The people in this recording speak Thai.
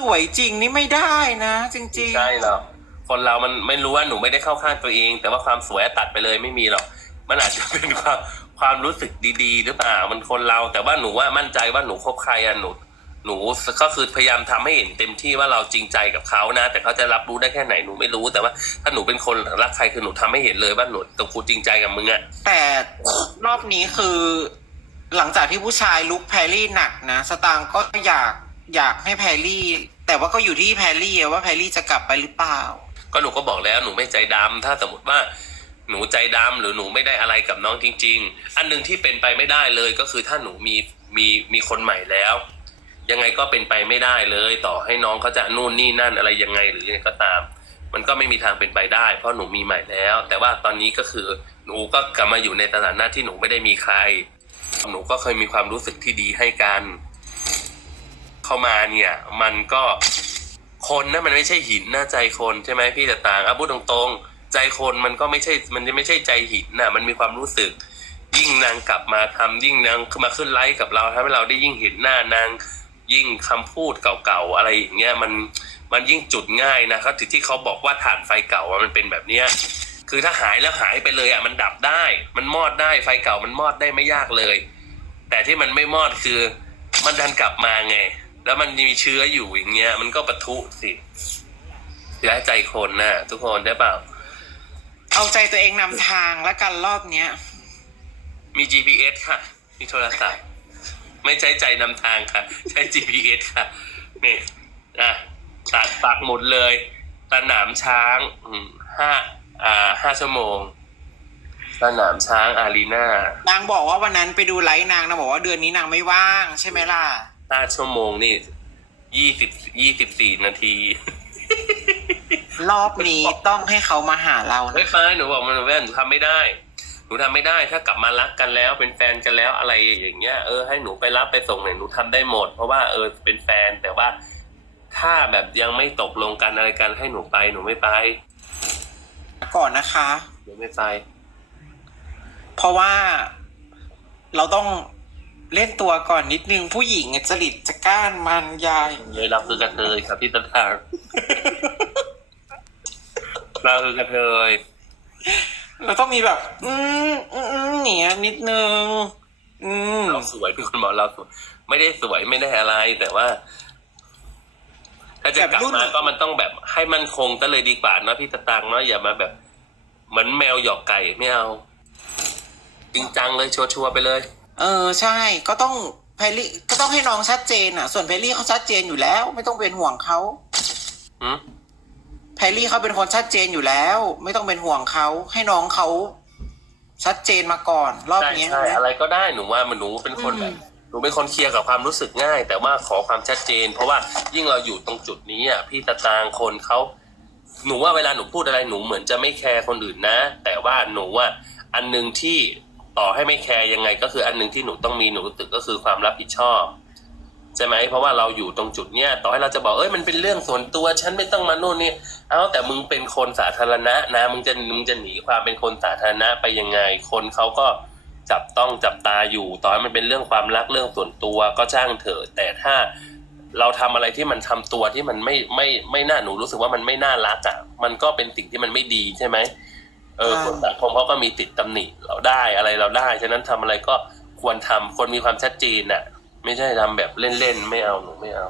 สวยจริงนี่ไม่ได้นะ จริงๆ ใช่หรอกคนเรามันไม่รู้ว่าหนูไม่ได้เข้าข้างตัวเอง แต่ว่าความสวยตัดไปเลยไม่มีหรอก มันอาจจะเป็นความความรู้สึกดีๆ หรือเปล่ามันคนเรา แต่ว่าหนูว่ามั่นใจว่าหนูคบใครอะหนูหนูก็คือพยายามทำให้เห็นเต็มที่ว่าเราจริงใจกับเขานะ แต่เขาจะรับรู้ได้แค่ไหนหนูไม่รู้ แต่ว่าถ้าหนูเป็นคนรักใครคือหนูทำให้เห็นเลยว่าหนูต้องกูจริงใจกับมึงอะแต่รอบนี้คือ หลังจากที่ผู้ชายลุกแพรรี่หนักนะ สตางค์ก็อยาก อยากให้แพรรี่ แต่ว่าก็อยู่ที่แพรรี่อะว่าแพรรี่จะกลับไปหรือเปล่า ก็หนูก็บอกแล้วหนูไม่ใจดำถ้าสมมติว่าหนูใจดำหรือหนูไม่ได้อะไรกับน้องจริง ๆ อันหนึ่งที่เป็นไปไม่ได้เลยก็คือถ้าหนูมีมีมีคนใหม่แล้ว ยังไงก็เป็นไปไม่ได้เลย ต่อให้น้องเขาจะนู่นนี่นั่นอะไรยังไงหรือยังไงก็ตาม มันก็ไม่มีทางเป็นไปได้ เพราะหนูมีใหม่แล้ว แต่ว่าตอนนี้ก็คือหนูก็กลับมาอยู่ในสถานะที่หนูไม่ได้มีใคร หนูก็เคยมีความรู้สึกที่ดีให้กัน เข้ามาเนี่ย มันก็คนนะมันไม่ใช่หินนะใจคนใช่ไหมพี่แต่ต่างอะพูดตรงๆ ใจคนมันก็ไม่ใช่มันไม่ใช่ใจหินนะมันมีความรู้สึก ยิ่งนางกลับมาทำยิ่งนางมาขึ้นไลฟ์กับเราทำให้เราได้ยิ่งเห็นหน้านางยิ่งคำพูดเก่าๆอะไรอย่างเงี้ยมันมันยิ่งจุดง่ายนะครับที่ที่เขาบอกว่าฐานไฟเก่ามันเป็นแบบเนี้ยคือถ้าหายแล้วหายไปเลยอะมันดับได้ มันมอดได้ไฟเก่ามันมอดได้ไม่ยากเลย แต่ที่มันไม่มอดคือ มันดันกลับมาไง แล้วมันมีเชื้ออยู่อย่างเงี้ย มันก็ปะทุสิเชื้อใจคนน่ะ ทุกคนได้เปล่า เอาใจตัวเองนำทางแล้วกันรอบเนี้ย มี GPS ค่ะ มีโทรศัพท์ ไม่ใช้ใจนำทางค่ะ ใช้ GPS ค่ะนี่อะตัดปักหมุดเลยสนามช้างอืมห้าอ่าห้าชั่วโมงสนามช้างอารีนานางบอกว่าวันนั้นไปดูไลฟ์นางนะบอกว่าเดือนนี้นางไม่ว่างใช่ไหมล่ะ ห้าชั่วโมงนี่ยี่สิบยี่สิบสี่นาที รอบนี้ต้องให้เขามาหาเราไม่นะไปหนูบอกมันว่าหนูทำไม่ได้ หนูทำไม่ได้ถ้ากลับมารักกันแล้ว เป็นแฟนกันแล้วอะไรอย่างเงี้ยเออให้หนูไปรับไปส่งเนี่ยหนูทำได้หมด เพราะว่าเออเป็นแฟนแต่ว่า ถ้าแบบยังไม่ตกลงกันอะไรกันให้หนูไปหนูไม่ไปก่อนนะคะ หนูไม่ไปเพราะว่าเราต้อง เล่นตัวก่อนนิดนึงผู้หญิงอะจริตจะก้านมันยายเลยเราคือกระเทยครับพี่ตะทางเราคือกระเทยเราต้องมีแบบ อืมอืมอืมเนี่ยนิดนึง อืมเราสวยเป็นคนบอกเราสวยไม่ได้สวยไม่ได้อะไรแต่ว่า ถ้าจะกลับมาก็มันต้องแบบให้มันคงก็เลยดีกว่าเนอะพี่ตะตังเนาะอย่ามาแบบ เหมือนแมวหยอกไก่ไม่เอา จริงจังเลยชัวร์ๆไปเลย เออใช่ก็ต้องแพรรี่ก็ต้องให้น้องชัดเจนอะ ส่วนแพรรี่เขาชัดเจนอยู่แล้ว ไม่ต้องเป็นห่วงเขาอืมแพรรี่เขาเป็นคนชัดเจนอยู่แล้ว ไม่ต้องเป็นห่วงเขาให้น้องเขาชัดเจนมาก่อน รอบใช่เนี้ยใช่อะไรก็ได้หนูว่ามันหนูเป็นคนอืมแบบหนูเป็นคนเคลียร์กับความรู้สึกง่าย แต่ว่าขอความชัดเจน เพราะว่ายิ่งเราอยู่ตรงจุดนี้อะพี่ตะตางคนเขาหนูว่าเวลาหนูพูดอะไรหนูเหมือนจะไม่แคร์คนอื่นนะ แต่ว่าหนูว่าอันหนึ่งที่ ต่อให้ไม่แคร์ยังไง ก็คืออันหนึ่งที่หนูต้องมีหนูรู้สึกก็คือความรับผิดชอบใช่ไหมเพราะว่าเราอยู่ตรงจุดเนี้ยต่อให้เราจะบอกเอ้ยมันเป็นเรื่องส่วนตัวฉันไม่ต้องมาโน่นนี่เอาแต่มึงเป็นคนสาธารณะนะมึงจะมึงจะหนีความเป็นคนสาธารณะไปยังไง คนเขาก็จับต้องจับตาอยู่ ต่อให้มันเป็นเรื่องความรักเรื่องส่วนตัวก็ช่างเถอะแต่ถ้าเราทำอะไรที่มันทำตัวที่มันไม่ไม่ไม่น่าหนูรู้สึกว่ามันไม่น่ารักอะมันก็เป็นสิ่งที่มันไม่ดีใช่ไหม เออคนสังคมเขาก็มีติดตำหนิเราได้อะไรเราได้ ฉะนั้นทำอะไรก็ควรทำคนมีความชัดเจนน่ะ ไม่ใช่ทำแบบเล่นๆไม่เอาหนูไม่เอา